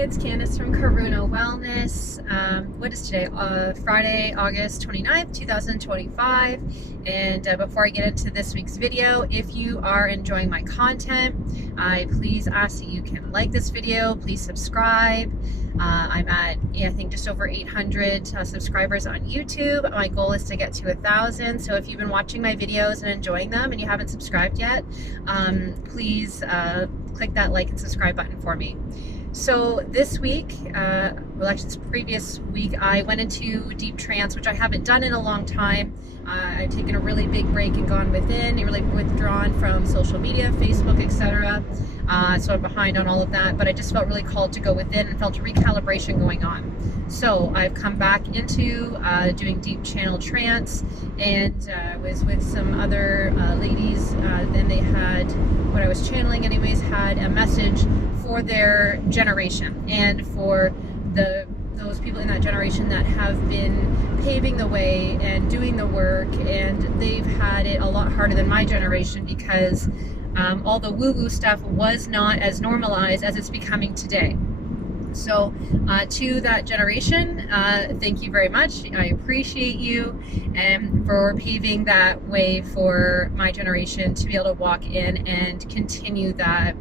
it's Candice from Karuna Wellness. What is today? Friday, August 29th, 2025. And before I get into this week's video, if you are enjoying my content, I please ask that you can like this video, please subscribe. I'm at, I think, just over 800 subscribers on YouTube. My goal is to get to 1,000. So if you've been watching my videos and enjoying them and you haven't subscribed yet, please click that like and subscribe button for me. So this week, well actually this previous week, I went into deep trance, which I haven't done in a long time. I've taken a really big break and gone within, really withdrawn from social media, Facebook, etc. So I'm behind on all of that, but I just felt really called to go within and felt a recalibration going on. So I've come back into doing deep channel trance, and was with some other ladies. Then they had, what I was channeling anyways, had a message for their generation and for those people in that generation that have been paving the way and doing the work, and they've had it a lot harder than my generation because all the woo-woo stuff was not as normalized as it's becoming today. So to that generation, thank you very much. I appreciate you for paving that way for my generation to be able to walk in and continue that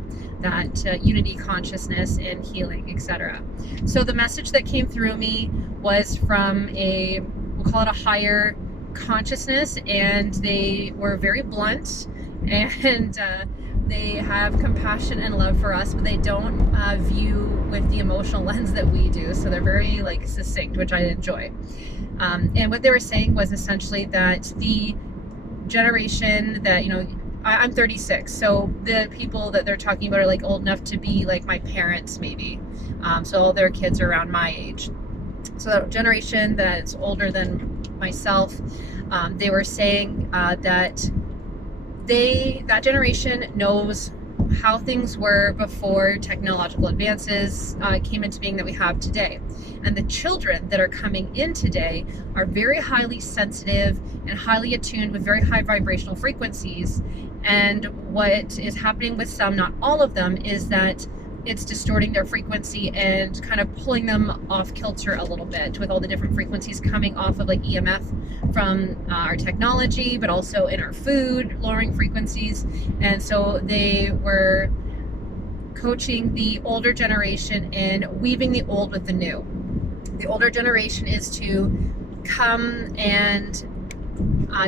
unity consciousness and healing, etc. So the message that came through me was from we'll call it a higher consciousness, and they were very blunt, and they have compassion and love for us, but they don't view with the emotional lens that we do. So they're very succinct, which I enjoy. And what they were saying was essentially that the generation that, I'm 36, so the people that they're talking about are old enough to be like my parents maybe. So all their kids are around my age. So that generation that's older than myself, they were saying that that generation knows how things were before technological advances came into being that we have today. And the children that are coming in today are very highly sensitive and highly attuned with very high vibrational frequencies. And what is happening with some, not all of them, is that it's distorting their frequency and kind of pulling them off kilter a little bit with all the different frequencies coming off of EMF from our technology, but also in our food, lowering frequencies. And so they were coaching the older generation and weaving the old with the new. The older generation is to come and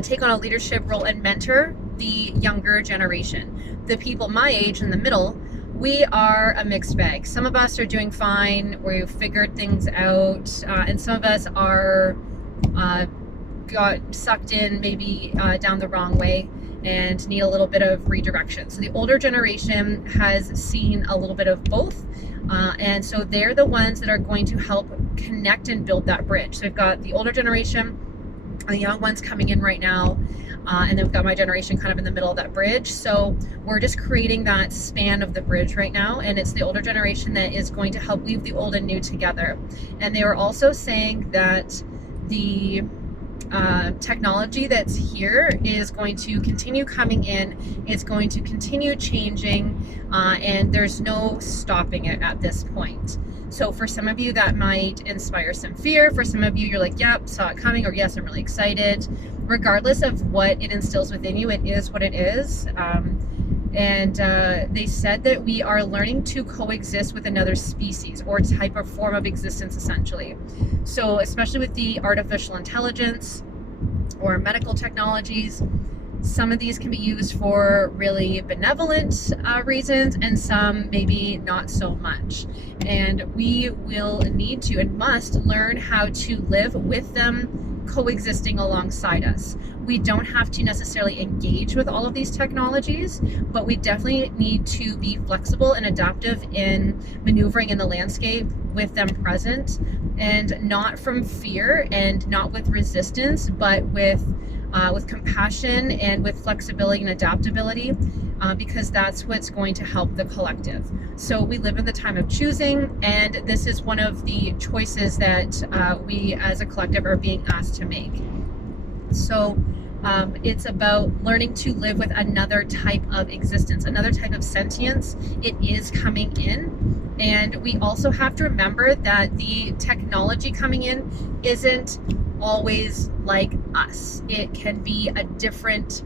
take on a leadership role and mentor the younger generation. The people my age in the middle, we are a mixed bag. Some of us are doing fine, we've figured things out, and some of us are got sucked in maybe down the wrong way and need a little bit of redirection. So the older generation has seen a little bit of both, and so they're the ones that are going to help connect and build that bridge. So we've got the older generation, the young ones coming in right now, and then we've got my generation kind of in the middle of that bridge. So we're just creating that span of the bridge right now, and it's the older generation that is going to help weave the old and new together. And they were also saying that the technology that's here is going to continue coming in, it's going to continue changing, and there's no stopping it at this point. So for some of you that might inspire some fear, for some of you you're like, yep, saw it coming, or yes, I'm really excited. Regardless of what it instills within you, it is what it is. And they said that we are learning to coexist with another species or type of form of existence, essentially. So especially with the artificial intelligence or medical technologies, some of these can be used for really benevolent reasons, and some maybe not so much. And we will need to and must learn how to live with them coexisting alongside us. We don't have to necessarily engage with all of these technologies, but we definitely need to be flexible and adaptive in maneuvering in the landscape with them present, and not from fear and not with resistance, but with compassion and with flexibility and adaptability, because that's what's going to help the collective. So we live in the time of choosing, and this is one of the choices that we as a collective are being asked to make. So It's about learning to live with another type of existence, another type of sentience. It is coming in. And we also have to remember that the technology coming in isn't always like us. It can be a different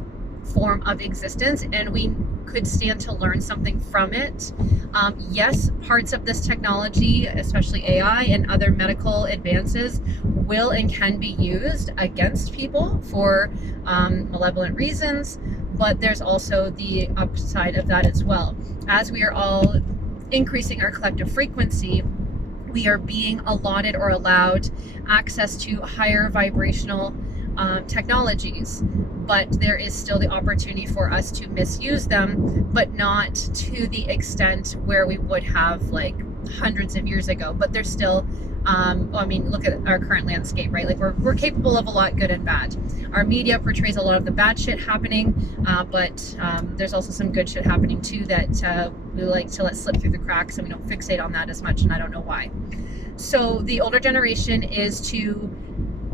form of existence, and we could stand to learn something from it. Yes, parts of this technology, especially AI and other medical advances, will and can be used against people for malevolent reasons, but there's also the upside of that as well. As we are all increasing our collective frequency, we are being allotted or allowed access to higher vibrational technologies, but there is still the opportunity for us to misuse them, but not to the extent where we would have like hundreds of years ago. But there's still I mean, look at our current landscape, right? Like we're capable of a lot, good and bad. Our media portrays a lot of the bad shit happening, but there's also some good shit happening too that we like to let slip through the cracks, and we don't fixate on that as much, and I don't know why. So the older generation is to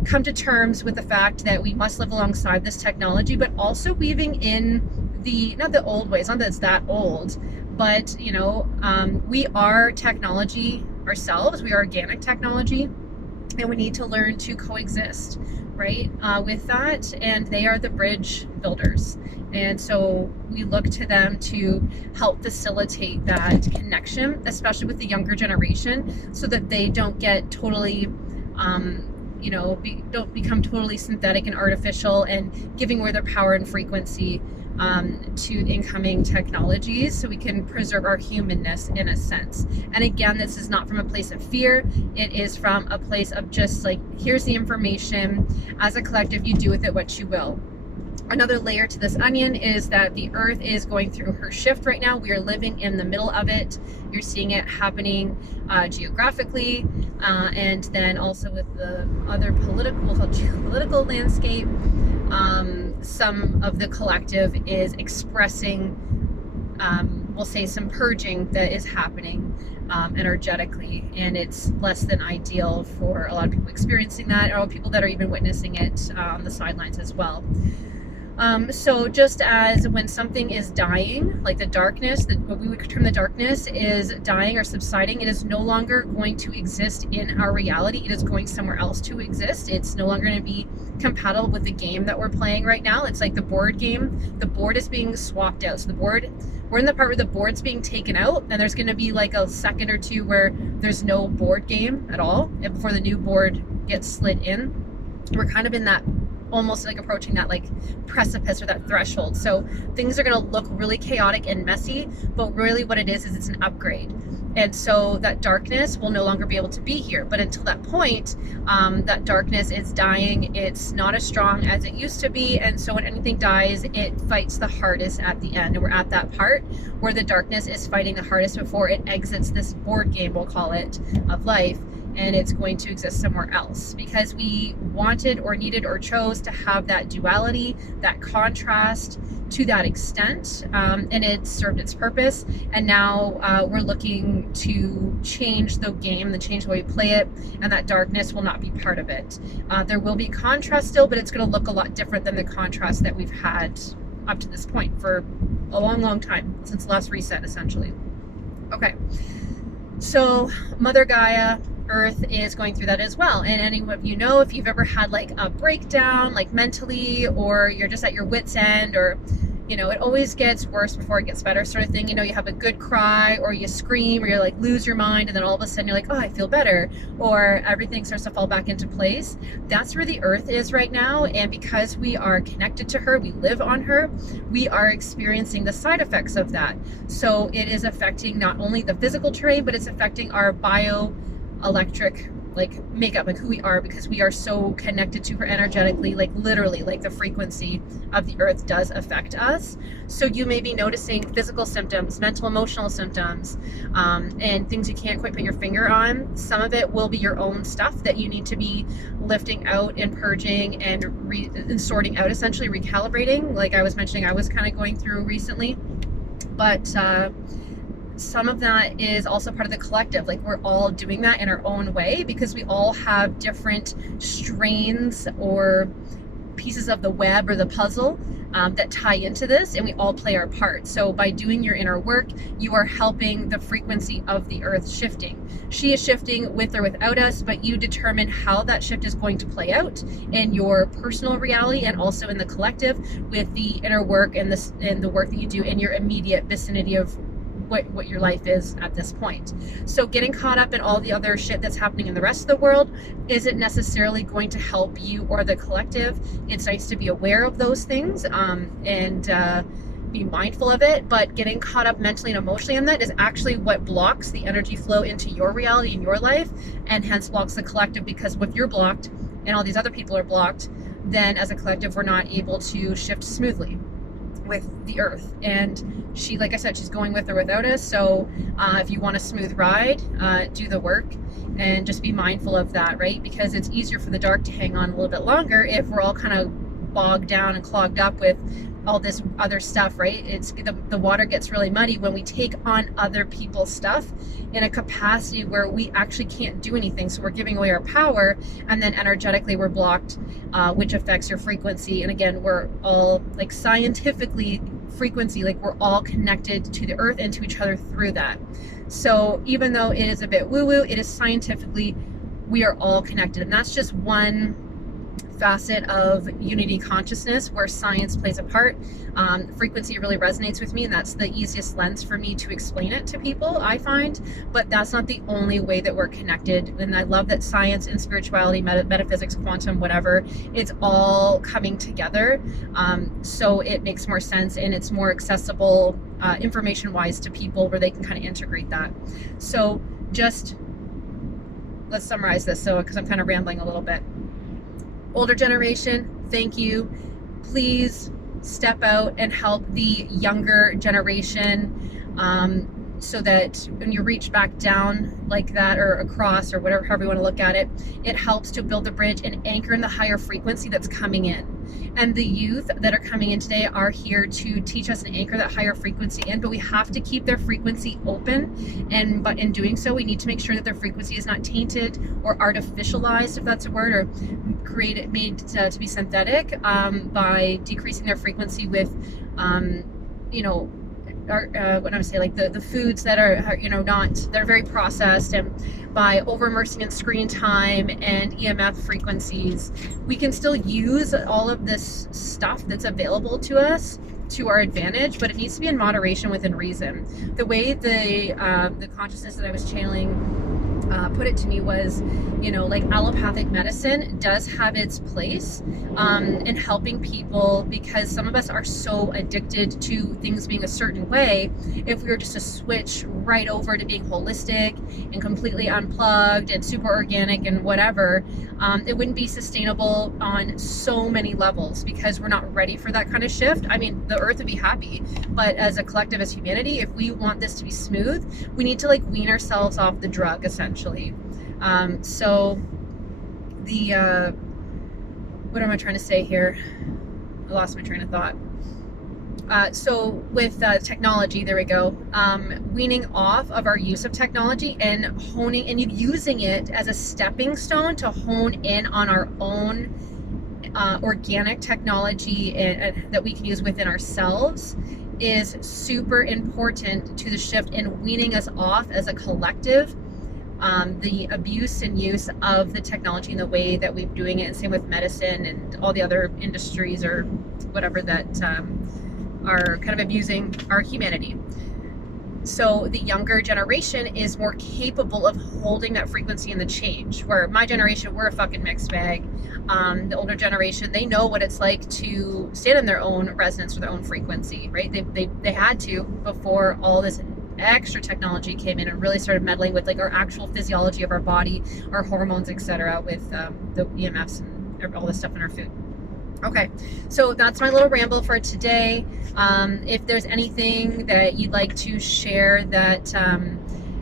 come to terms with the fact that we must live alongside this technology, but also weaving in the, not the old ways, not that it's that old, but you know, we are technology ourselves. We are organic technology, and we need to learn to coexist, right, with that. And they are the bridge builders, and so we look to them to help facilitate that connection, especially with the younger generation, so that they don't get totally you know, don't become totally synthetic and artificial and giving away their power and frequency to incoming technologies, so we can preserve our humanness in a sense. And again, this is not from a place of fear. It is from a place of just like, here's the information. As a collective, you do with it what you will. Another layer to this onion is that the earth is going through her shift right now. We are living in the middle of it. You're seeing it happening geographically, and then also with the other geopolitical landscape. Some of the collective is expressing, we'll say, some purging that is happening energetically, and it's less than ideal for a lot of people experiencing that, or people that are even witnessing it on the sidelines as well. So just as when something is dying, like the darkness, what we would term the darkness is dying or subsiding, it is no longer going to exist in our reality. It is going somewhere else to exist. It's no longer going to be compatible with the game that we're playing right now. It's like the board game. The board is being swapped out. So the board, we're in the part where the board's being taken out, and there's going to be like a second or two where there's no board game at all, and before the new board gets slid in. We're kind of in that, almost like approaching that like precipice or that threshold. So things are going to look really chaotic and messy, but really what it is it's an upgrade. And so that darkness will no longer be able to be here. But until that point, that darkness is dying. It's not as strong as it used to be. And so when anything dies, it fights the hardest at the end. And we're at that part where the darkness is fighting the hardest before it exits this board game, we'll call it, of life. And it's going to exist somewhere else, because we wanted or needed or chose to have that duality, that contrast to that extent, and it served its purpose. And now we're looking to change the game, change the way we play it, and that darkness will not be part of it. There will be contrast still, but it's going to look a lot different than the contrast that we've had up to this point for a long, long time, since the last reset, essentially. Okay, so Mother Gaia, Earth, is going through that as well. And any of you know, if you've ever had like a breakdown, like mentally, or you're just at your wit's end, or you know, it always gets worse before it gets better, sort of thing. You know, you have a good cry, or you scream, or you like lose your mind, and then all of a sudden you're like, oh, I feel better, or everything starts to fall back into place. That's where the Earth is right now. And because we are connected to her, we live on her, we are experiencing the side effects of that. So it is affecting not only the physical terrain, but it's affecting our bioelectric like makeup, like who we are, because we are so connected to her energetically, like literally, like the frequency of the earth does affect us. So you may be noticing physical symptoms, mental, emotional symptoms, and things you can't quite put your finger on. Some of it will be your own stuff that you need to be lifting out and purging and sorting out, essentially recalibrating, like I was mentioning I was kind of going through recently. But some of that is also part of the collective. Like we're all doing that in our own way, because we all have different strains or pieces of the web or the puzzle that tie into this, and we all play our part. So by doing your inner work, you are helping the frequency of the earth shifting. She is shifting with or without us, but you determine how that shift is going to play out in your personal reality and also in the collective with the inner work and the work that you do in your immediate vicinity of what your life is at this point. So getting caught up in all the other shit that's happening in the rest of the world isn't necessarily going to help you or the collective. It's nice to be aware of those things and be mindful of it, but getting caught up mentally and emotionally in that is actually what blocks the energy flow into your reality in your life, and hence blocks the collective, because if you're blocked and all these other people are blocked, then as a collective we're not able to shift smoothly with the earth. And she, like I said, she's going with or without us. So if you want a smooth ride, do the work and just be mindful of that, right? Because it's easier for the dark to hang on a little bit longer if we're all kind of bogged down and clogged up with all this other stuff, right? It's the water gets really muddy when we take on other people's stuff in a capacity where we actually can't do anything. So we're giving away our power, and then energetically we're blocked, which affects your frequency. And again, we're all like scientifically frequency, like we're all connected to the earth and to each other through that. So even though it is a bit woo-woo, it is scientifically, we are all connected. And that's just one facet of unity consciousness where science plays a part. Frequency really resonates with me, and that's the easiest lens for me to explain it to people, I find. But that's not the only way that we're connected. And I love that science and spirituality, metaphysics, quantum, whatever, it's all coming together. So it makes more sense and it's more accessible information wise to people, where they can kind of integrate that. So just let's summarize this, so because I'm kind of rambling a little bit. Older generation, thank you. Please step out and help the younger generation, so that when you reach back down like that, or across, or whatever, however you want to look at it, it helps to build the bridge and anchor in the higher frequency that's coming in. And the youth that are coming in today are here to teach us and anchor that higher frequency in, but we have to keep their frequency open. But in doing so, we need to make sure that their frequency is not tainted or artificialized, if that's a word, or made to be synthetic, by decreasing their frequency with, what I'm saying, like the foods that are they're very processed, and by over immersing in screen time and EMF frequencies, we can still use all of this stuff that's available to us to our advantage, but it needs to be in moderation within reason. The way the consciousness that I was channeling put it to me was, like allopathic medicine does have its place in helping people, because some of us are so addicted to things being a certain way. If we were just to switch right over to being holistic and completely unplugged and super organic and whatever, it wouldn't be sustainable on so many levels, because we're not ready for that kind of shift. I mean, the earth would be happy, but as a collective, as humanity, if we want this to be smooth, we need to like wean ourselves off the drug, essentially. So the what am I trying to say here? I lost my train of thought. So with technology, there we go, weaning off of our use of technology and honing and using it as a stepping stone to hone in on our own organic technology and that we can use within ourselves is super important to the shift in weaning us off as a collective. The abuse and use of the technology in the way that we're doing it, and same with medicine and all the other industries or whatever that are kind of abusing our humanity. So the younger generation is more capable of holding that frequency and the change, where my generation, we're a fucking mixed bag. The older generation, they know what it's like to stand in their own resonance or their own frequency, right? They had to before all this extra technology came in and really started meddling with like our actual physiology of our body, our hormones, etc., with the EMFs and all this stuff in our food. Okay, so that's my little ramble for today. If there's anything that you'd like to share that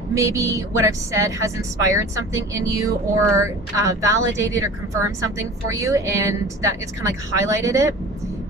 maybe what I've said has inspired something in you, or validated or confirmed something for you, and that it's kind of like highlighted it,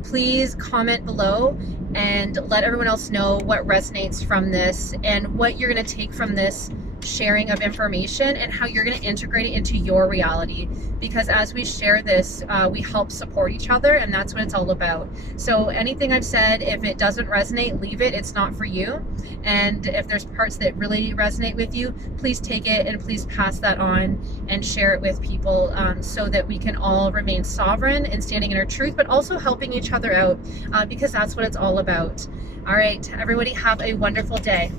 please comment below and let everyone else know what resonates from this and what you're going to take from this sharing of information and how you're going to integrate it into your reality. Because as we share this, we help support each other, and that's what it's all about. So anything I've said, if it doesn't resonate, leave it. It's not for you. And if there's parts that really resonate with you, please take it and please pass that on and share it with people, so that we can all remain sovereign and standing in our truth, but also helping each other out, because that's what it's all about. All right, everybody, have a wonderful day.